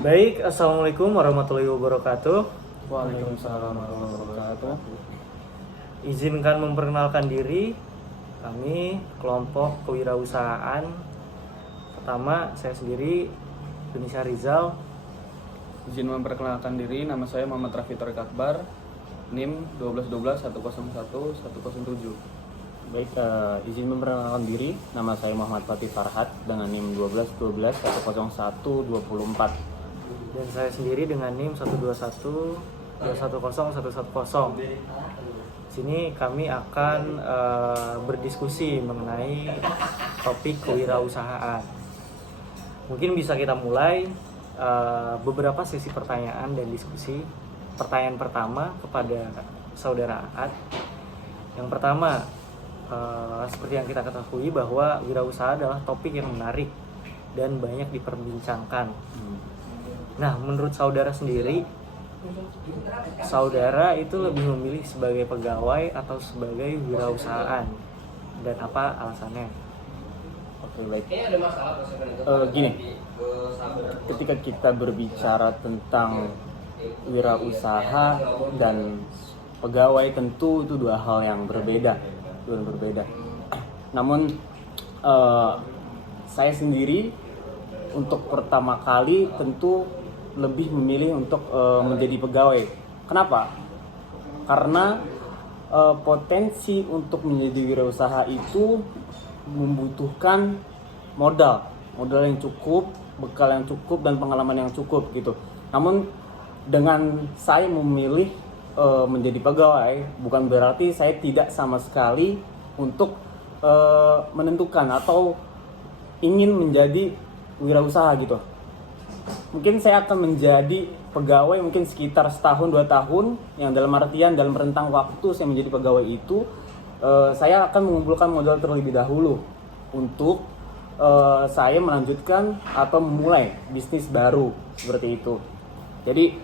Baik, Assalamualaikum warahmatullahi wabarakatuh. Waalaikumsalam warahmatullahi wabarakatuh. Izinkan memperkenalkan diri. Kami kelompok kewirausahaan. Pertama, saya sendiri Indonesia Rizal. Izin memperkenalkan diri, nama saya Muhammad Raffi Torik Akbar, NIM 1212 101 107. Baik, izin memperkenalkan diri, nama saya Muhammad Fatih Farhat dengan NIM 1212 101 24. Dan saya sendiri dengan NIM 121 210 110. Sini kami akan berdiskusi mengenai topik kewirausahaan. Mungkin bisa kita mulai beberapa sesi pertanyaan dan diskusi. Pertanyaan pertama kepada saudara Aat. Yang pertama, seperti yang kita ketahui bahwa wirausaha adalah topik yang menarik dan banyak diperbincangkan. Nah, menurut saudara sendiri, saudara itu lebih memilih sebagai pegawai atau sebagai wirausahaan, dan apa alasannya? Oke, baik. Gini, ketika kita berbicara tentang wirausaha dan pegawai, tentu itu dua hal yang berbeda. Namun saya sendiri untuk pertama kali tentu lebih memilih untuk menjadi pegawai. Kenapa? Karena potensi untuk menjadi wirausaha itu membutuhkan modal yang cukup, bekal yang cukup, dan pengalaman yang cukup gitu. Namun dengan saya memilih menjadi pegawai, bukan berarti saya tidak sama sekali untuk menentukan atau ingin menjadi wirausaha gitu. Mungkin saya akan menjadi pegawai mungkin sekitar setahun 2 tahun, yang dalam artian dalam rentang waktu saya menjadi pegawai itu saya akan mengumpulkan modal terlebih dahulu untuk saya melanjutkan atau memulai bisnis baru seperti itu. Jadi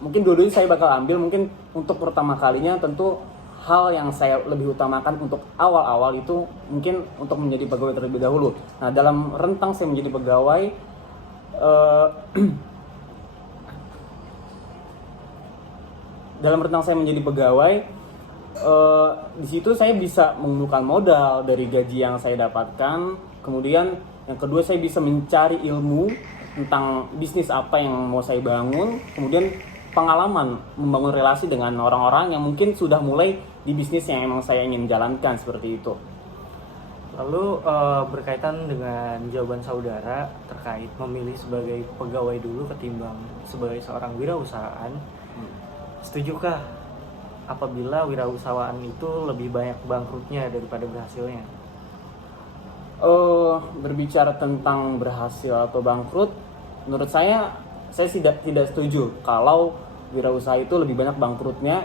mungkin dua-duanya saya bakal ambil. Mungkin untuk pertama kalinya tentu hal yang saya lebih utamakan untuk awal-awal itu mungkin untuk menjadi pegawai terlebih dahulu. Nah, dalam rentang saya menjadi pegawai, di situ saya bisa mengumpulkan modal dari gaji yang saya dapatkan. Kemudian yang kedua, saya bisa mencari ilmu tentang bisnis apa yang mau saya bangun. Kemudian pengalaman membangun relasi dengan orang-orang yang mungkin sudah mulai di bisnis yang emang saya ingin jalankan seperti itu. Lalu berkaitan dengan jawaban saudara terkait memilih sebagai pegawai dulu ketimbang sebagai seorang wirausahaan, setujukah apabila wirausahaan itu lebih banyak bangkrutnya daripada berhasilnya? Berbicara tentang berhasil atau bangkrut, menurut saya tidak setuju kalau wirausaha itu lebih banyak bangkrutnya,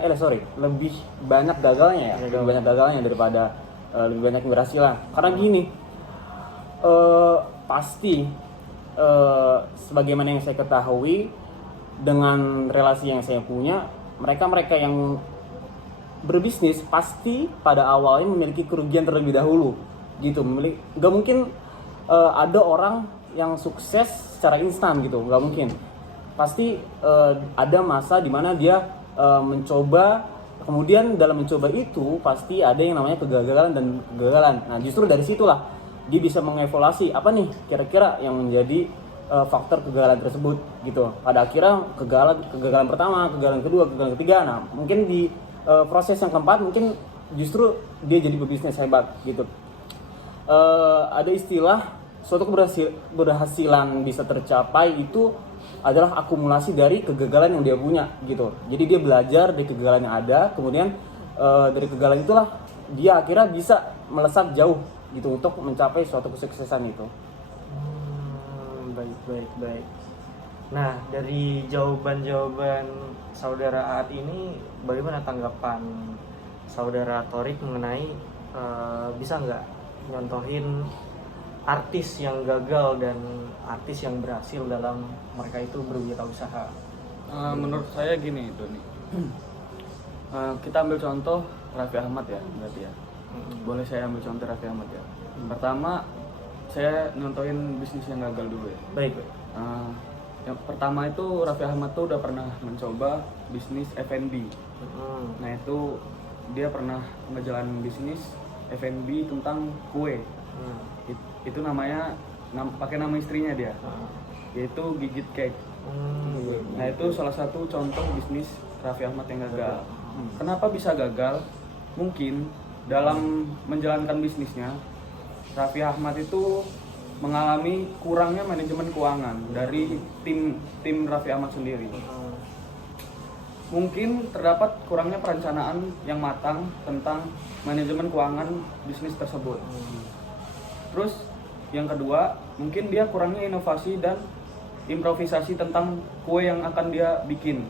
lebih banyak gagalnya ya, lebih banyak gagalnya daripada lebih banyak keberhasilan. Karena gini, pasti sebagaimana yang saya ketahui dengan relasi yang saya punya, mereka yang berbisnis pasti pada awalnya memiliki kerugian terlebih dahulu gitu. Gak mungkin ada orang yang sukses secara instan gitu, gak mungkin. Pasti ada masa dimana dia mencoba, kemudian dalam mencoba itu pasti ada yang namanya kegagalan dan kegagalan. Nah, justru dari situlah dia bisa mengevaluasi apa nih kira-kira yang menjadi faktor kegagalan tersebut gitu. Pada akhirnya kegagalan pertama, kegagalan kedua, kegagalan ketiga. Nah, mungkin di proses yang keempat mungkin justru dia jadi pebisnis hebat gitu. Ada istilah suatu keberhasilan bisa tercapai itu adalah akumulasi dari kegagalan yang dia punya gitu. Jadi dia belajar dari kegagalan yang ada, kemudian dari kegagalan itulah dia akhirnya bisa melesat jauh gitu untuk mencapai suatu kesuksesan itu. Baik. Nah, dari jawaban saudara Aat ini, bagaimana tanggapan saudara Torik mengenai bisa nggak nyontohin artis yang gagal dan artis yang berhasil dalam mereka itu berwirausaha? Menurut saya gini, Doni. Kita ambil contoh Raffi Ahmad ya, berarti ya. Boleh saya ambil contoh Raffi Ahmad ya. Pertama, saya nontonin bisnis yang gagal dulu ya. Baik. Yang pertama itu Raffi Ahmad tuh udah pernah mencoba bisnis F&B. Nah itu dia pernah ngejalanin bisnis F&B tentang kue. Itu namanya pakai nama istrinya dia, yaitu Gigit Cake. Nah itu salah satu contoh bisnis Raffi Ahmad yang gagal. Kenapa bisa gagal? Mungkin dalam menjalankan bisnisnya Raffi Ahmad itu mengalami kurangnya manajemen keuangan dari tim Raffi Ahmad sendiri. Mungkin terdapat kurangnya perencanaan yang matang tentang manajemen keuangan bisnis tersebut. Terus yang kedua, mungkin dia kurangnya inovasi dan improvisasi tentang kue yang akan dia bikin.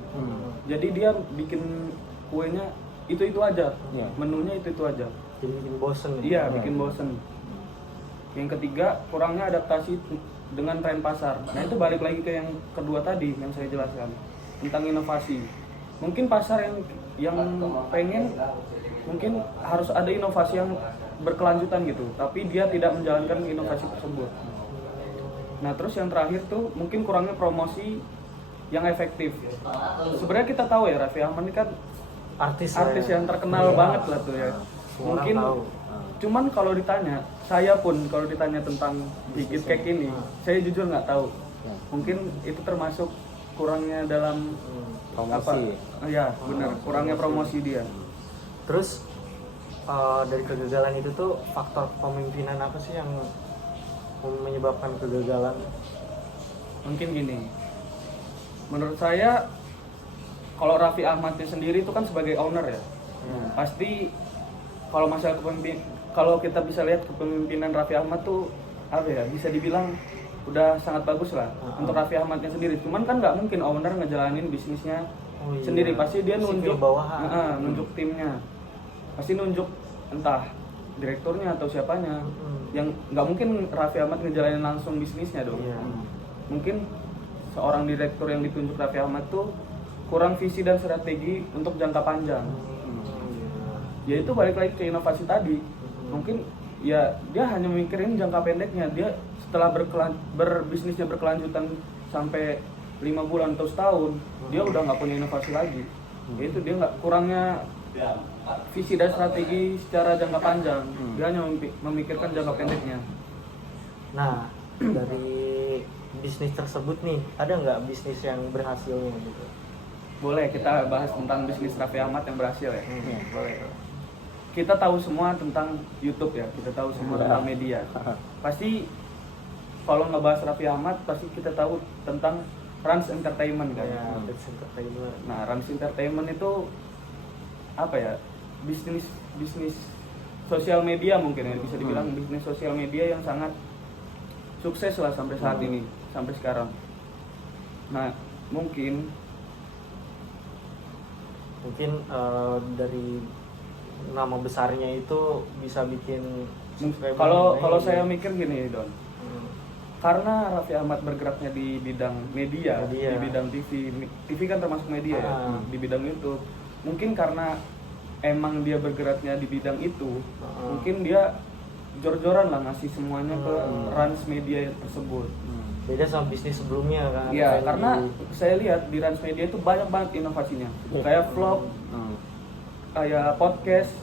Jadi dia bikin kuenya itu aja, menunya itu aja. Jadi bikin bosen. Iya, bikin bosen. Yang ketiga, kurangnya adaptasi dengan tren pasar. Nah itu balik lagi ke yang kedua tadi yang saya jelaskan tentang inovasi. Mungkin pasar yang pengen, mungkin harus ada inovasi yang berkelanjutan gitu, tapi dia tidak menjalankan inovasi tersebut. Nah terus yang terakhir tuh mungkin kurangnya promosi yang efektif. Sebenarnya kita tahu ya Raffi Ahmad ini kan Artis yang terkenal banget lah tuh ya. Semua orang Mungkin tahu. cuman kalau ditanya, saya pun kalau ditanya tentang Gigit Cake ini, saya jujur nggak tahu. Mungkin itu termasuk kurangnya dalam Promosi. Ya benar, kurangnya promosi dia. Terus dari kegagalan itu tuh faktor kepemimpinan apa sih yang menyebabkan kegagalan? Mungkin gini, menurut saya kalau Raffi Ahmadnya sendiri itu kan sebagai owner ya, pasti kalau masalah kalau kita bisa lihat kepemimpinan Raffi Ahmad tuh apa ya, bisa dibilang udah sangat bagus lah untuk Raffi Ahmadnya sendiri. Cuman kan nggak mungkin owner ngejalanin bisnisnya sendiri, pasti dia nunjuk nunjuk timnya, pasti nunjuk entah direkturnya atau siapanya. Yang nggak mungkin Raffi Ahmad ngejalanin langsung bisnisnya dong. Mungkin seorang direktur yang ditunjuk Raffi Ahmad tuh kurang visi dan strategi untuk jangka panjang. Ya itu balik lagi ke inovasi tadi. Mungkin ya dia hanya mikirin jangka pendeknya. Dia setelah berbisnisnya berkelanjutan sampai 5 bulan atau setahun, dia udah nggak punya inovasi lagi. Yaitu dia nggak, kurangnya visi dan strategi secara jangka panjang. Dia hanya memikirkan jangka pendeknya. Nah, dari bisnis tersebut nih, ada nggak bisnis yang berhasilnya gitu? Boleh kita bahas tentang bisnis Raffi Ahmad yang berhasil ya? Boleh. Kita tahu semua tentang YouTube ya, kita tahu semua tentang media. Pasti kalau ngebahas Raffi Ahmad, pasti kita tahu tentang Rans Entertainment kan? Ya, Rans Entertainment. Nah, Rans Entertainment itu apa ya? Bisnis sosial media mungkin ya, bisa dibilang bisnis sosial media yang sangat sukses lah sampai saat ini, sampai sekarang. Nah, mungkin dari nama besarnya itu bisa bikin kalau saya mikir gini Don, karena Raffi Ahmad bergeraknya di bidang media. Di bidang TV kan termasuk media ya, di bidang YouTube. Mungkin karena emang dia bergeraknya di bidang itu, mungkin dia jor-joran lah ngasih semuanya ke Rans Media tersebut. Beda sama bisnis sebelumnya kan? Iya, karena saya lihat di Rans Media itu banyak banget inovasinya. Kayak vlog, kayak podcast,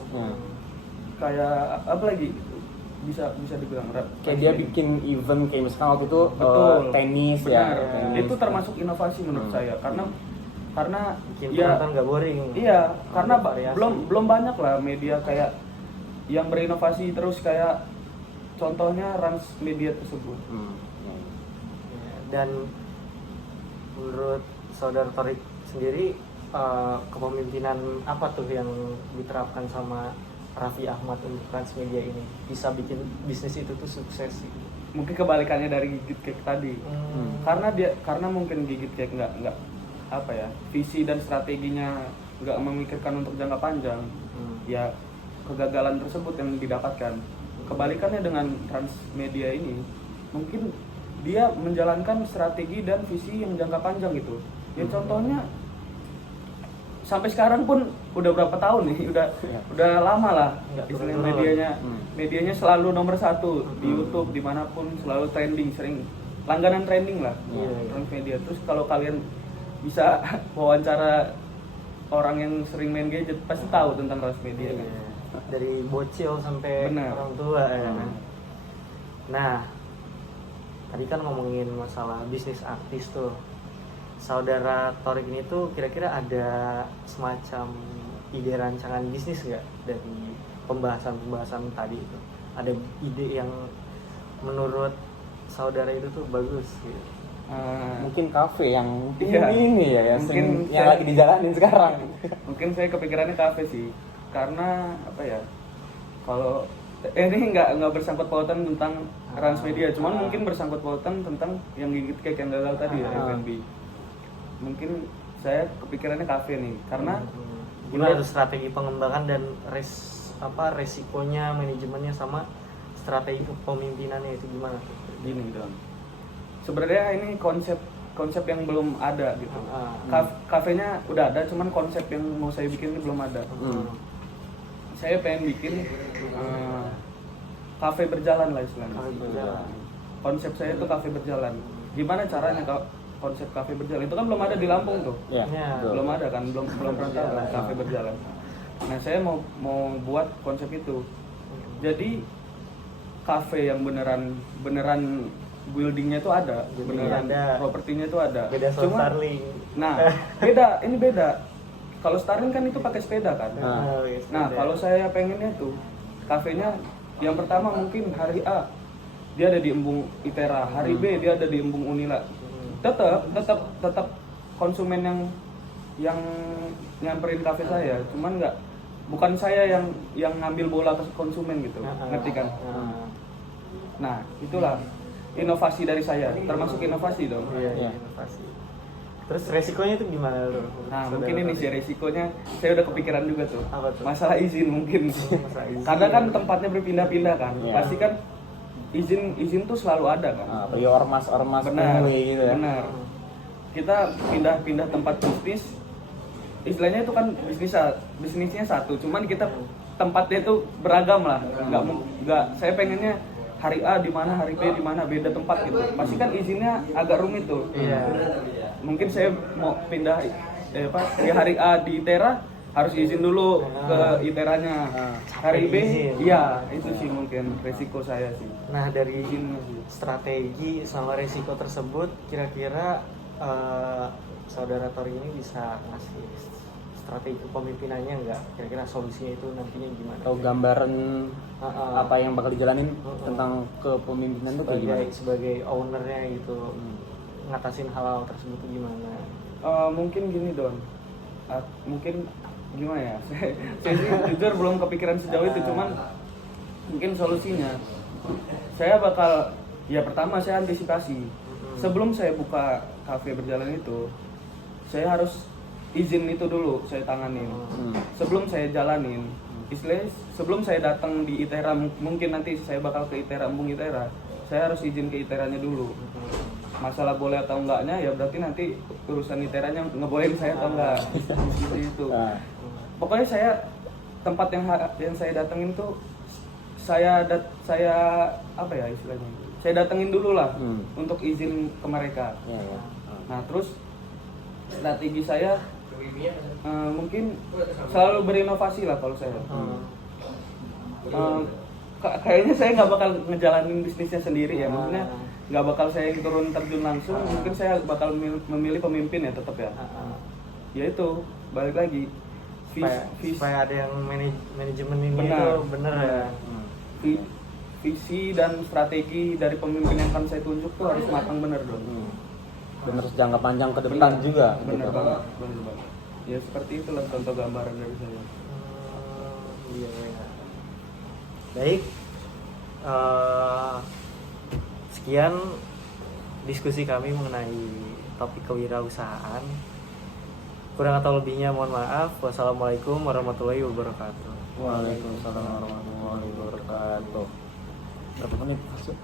kayak apa lagi? Bisa dibilang kayak dia bikin event kayak misalkan waktu itu tenis. Benar. Ya. Tenis. Itu termasuk inovasi menurut saya, karena bikin ya penonton nggak boring. iya, karena variasi. belum banyak lah media kayak yang berinovasi terus kayak contohnya Rans Media tersebut. Dan menurut saudara Torik sendiri, kepemimpinan apa tuh yang diterapkan sama Raffi Ahmad untuk Transmedia ini bisa bikin bisnis itu tuh sukses? Mungkin kebalikannya dari Gigit Cake tadi. Karena mungkin Gigit Cake nggak apa ya, visi dan strateginya nggak memikirkan untuk jangka panjang. Ya kegagalan tersebut yang didapatkan. Kebalikannya dengan Transmedia ini, mungkin dia menjalankan strategi dan visi yang jangka panjang gitu. Ya contohnya sampai sekarang pun udah berapa tahun nih, udah lama lah medianya selalu nomor 1 di YouTube, dimanapun selalu trending, langganan trending lah, Iya. Transmedia. Terus kalau kalian bisa wawancara orang yang sering main gadget pasti tahu tentang Transmedia kan. Iya. Dari bocil sampai Benar. orang tua ya kan. Nah, tadi kan ngomongin masalah bisnis artis tuh. Saudara Torik ini tuh kira-kira ada semacam ide rancangan bisnis nggak dari pembahasan tadi itu? Ada ide yang menurut saudara itu tuh bagus gitu? Mungkin kafe yang Iya. ini ya, yang, Mungkin yang saya- lagi dijalanin sekarang. Mungkin saya kepikirannya kafe sih, karena apa ya? Kalau ini nggak bersangkut pautan tentang Transmedia, cuman mungkin bersangkut pautan tentang yang gigit kayak Kendall tadi ya, F&B. Mungkin saya kepikirannya kafe nih, karena gimana tuh strategi pengembangan dan resikonya, manajemennya sama strategi kepemimpinannya itu gimana tuh? gini dong. Sebenarnya ini konsep yang belum ada gitu. Kafenya udah ada, cuman konsep yang mau saya bikin ini belum ada. Saya pengen bikin kafe berjalan lah istilahnya. Kafe berjalan. Konsep saya itu kafe berjalan. Gimana caranya kalau konsep kafe berjalan? Itu kan belum ada di Lampung tuh. Ya, Ya. betul. Belum ada kan, belum pernah tahu kan kafe berjalan. Nah, saya mau buat konsep itu. Jadi kafe yang beneran buildingnya itu ada, beneran ada. propertinya itu ada. Beda sama Cuma- Starling. Nah, ini beda. Kalau Starling kan itu pakai sepeda kan. Nah. Yes, Nah, beda. kalau saya pengennya tuh kafenya yang pertama mungkin hari A dia ada di Embung Itera, hari B dia ada di Embung Unila. Tetap konsumen yang nyamperin kafe saya, cuman bukan saya yang ngambil bola ke konsumen gitu. Ngerti kan? Nah, itulah inovasi dari saya, termasuk inovasi dong. Iya, Iya. inovasi. Terus resikonya itu gimana tuh? Nah, Saudara mungkin ini Torik? sih resikonya, saya udah kepikiran juga tuh. Apa tuh? Masalah izin mungkin. Masalah izin. Kadang kan tempatnya berpindah-pindah kan. Iya. Pasti kan izin tuh selalu ada kan. Nah, beli ormas Benar. pungli gitu ya. Benar. Kita pindah tempat bisnis. Istilahnya itu kan bisnisnya satu, cuman kita tempatnya itu beragam lah. Enggak saya pengennya hari A di mana, hari B di mana, beda tempat gitu. Pasti kan izinnya agak rumit tuh. Iya. Mungkin saya mau pindah di hari A di Itera harus izin dulu ke Iteranya. Hari B, Izin. iya itu sih mungkin resiko saya sih. Nah, dari Izinnya sih. strategi sama resiko tersebut kira-kira saudara Tori ini bisa ngasih strategi kepemimpinannya nggak? Kira-kira solusinya itu nantinya gimana? Atau gambaran apa yang bakal dijalanin Mm-mm. tentang kepemimpinan itu kayak gimana? sebagai ownernya gitu, ngatasin hal-hal tersebut tuh gimana? Mungkin gini Don, mungkin gimana ya? Saya sih jujur belum kepikiran sejauh itu, cuman mungkin solusinya saya bakal ya pertama saya antisipasi sebelum saya buka kafe berjalan itu, saya harus izin itu dulu saya tanganin sebelum saya jalanin. Istilahnya sebelum saya datang di Itera, mungkin nanti saya bakal ke Itera, Embung Itera, saya harus izin ke Iteranya dulu. Masalah boleh atau enggaknya ya berarti nanti urusan Iteranya ngebolehin saya atau enggak. Seperti itu. Nah, Pokoknya saya tempat yang saya datengin tuh saya apa ya istilahnya? Saya datengin dulu lah untuk izin ke mereka. ya, ya. Nah, terus strategi saya mungkin selalu berinovasi lah kalau saya. Kayaknya saya nggak bakal ngejalanin bisnisnya sendiri ya, maksudnya nggak bakal saya yang turun terjun langsung. Mungkin saya bakal memilih pemimpin ya tetap ya. Ya itu balik lagi supaya ada yang manajemen ini Benar. itu bener ya. Visi dan strategi dari pemimpin yang akan saya tunjuk tuh harus matang bener dong. Bener jangka panjang ke depan juga. Bener gitu. banget, bener banget. Ya seperti itulah contoh gambaran dari saya. Iya, iya. Baik, sekian diskusi kami mengenai topik kewirausahaan. Kurang atau lebihnya mohon maaf. Wassalamualaikum warahmatullahi wabarakatuh. Waalaikumsalam warahmatullahi wabarakatuh. Berapa menit masuk?